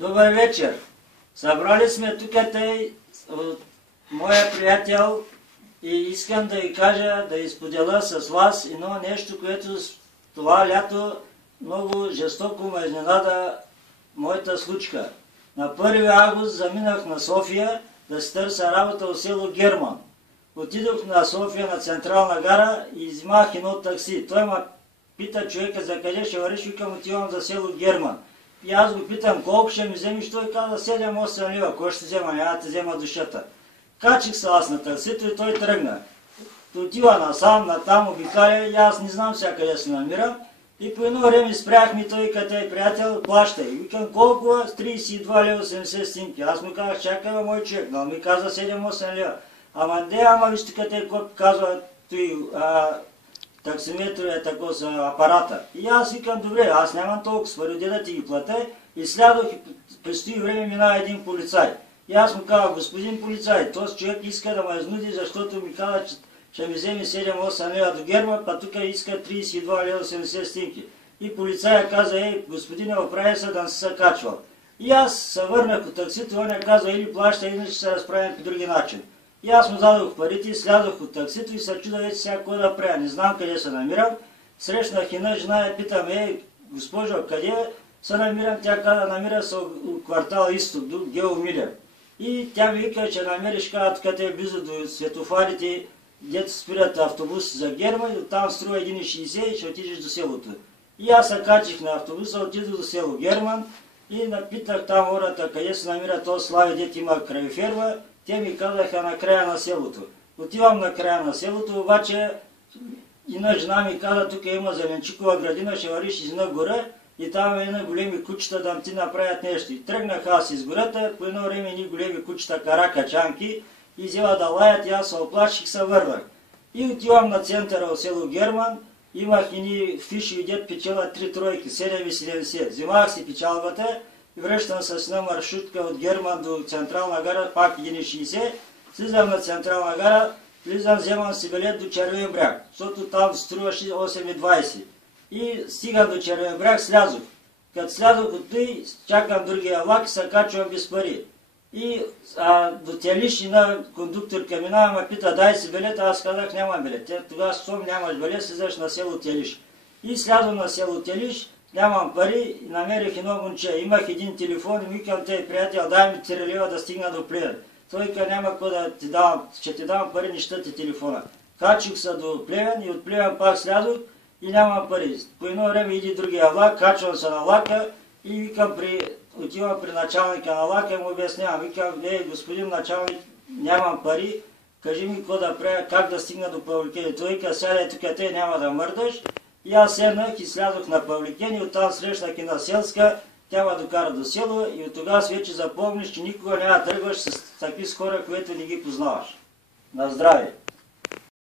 Добър вечер! Събрали сме тук моя приятел и искам да ви кажа, да изподеля с вас едно нещо, което това лято много жестоко ме изненада моята случка. На 1 август заминах на София да си търся работа в село Герман. Отидох на София на Централна гара и взимах едно такси. Той ме пита човека за къде ще вървиш, викам отивам за село Герман. И аз го питам колко ще ми вземеш, той каза 7-8 лева, кой ще взема, няма да взема душата. Качих се аз на таксито и той тръгна. Отива насам, натам, обикаля и аз не знам сега къде се намирам. И по едно време спряхме, той като приятел, плащай. Викам колко? 32 лева 80 стинки. Аз му казах, чакай мой човек, но ми каза 7-8 лева. Ама де, ама вижте какво казва той таксиметровия тако за апарата. И аз викам, добре, аз нямам толкова пари, да ти ги платя. И слядох и през това време минава един полицай. И аз му казах, господин полицай, този човек иска да ме изнуди, защото ми каза, че ще ми вземе 7-8 лева до Герман, па тук иска 32 лева 80 стинки. И полицая каза, господине, оправя се да не се качвал. И аз се върнах от таксито, он я каза, или плаща, иначе ще се разправим по други начин. И аз му дадох парите, слязох от таксито и се чуда вече сега кой да правя. Не знам къде се намирам. Срещнах една жена и питам, госпожо, къде се намирам? Тя каза, намира се в квартал Изток, до Геомилия. И тя ми вика, че намериш където е близо до светофарите, дето спират автобус за Герман, и там струва 1,60 и ще отидеш до селото. И аз се качих на автобуса, отидох до село Герман и напитах там хората, къде се намира този Слави, дето има крайферма. Те ми казаха на края на селото. Отивам на края на селото, обаче една жена ми каза, тук има зеленчукова градина, ще вървиш из една гора и там е една големи кучета да ти направят нещо. И тръгнах аз из гората, по едно време ни големи кучета каракачанки и взела да лаят и аз се оплаших и се върнах. И отивам на центъра в село Герман, имах едни фиши, дет печела 3 тройки, 7,70. Взимах си печалбата и връщам с една маршрутка от Герман до Централна гара, пак 1,60. Слизам на Централна гара, влизам, вземам си билет до Червен бряг, защото там струваше 8,20. И стигам до Червен бряг, слязох. Като слязох от той, чакам другия влак и се качвам без пари. И до Телиш една кондукторка минава, ме пита, дай си билет, аз казах, нямам билет. Тогава щом нямаш билет, слизаш на село Телиш. И слязам на село Телиш, нямам пари, намерих едно момче. Имах един телефон и викам, приятел, дай ми 3 лева да стигна до Плевен. Той каза, няма какво да ти давам, ще ти давам пари, нища ти телефона. Качих се до Плевен и от Плевен пак слязох и нямам пари. По едно време иди другия влак, качвам се на влака и викам, отивам при началника на влака и му обяснявам. Викам, господин началник, нямам пари, кажи ми какво да правя, как да стигна до Павликени. Той каза, сядай тук, няма да мърдаш. И аз седнах и слязох на Павликени, оттам срещнах и на Селска, тя ме докара до село и от тогава вече запомниш, че никога няма да тръгваш с такива хора, които не ги познаваш. На здраве!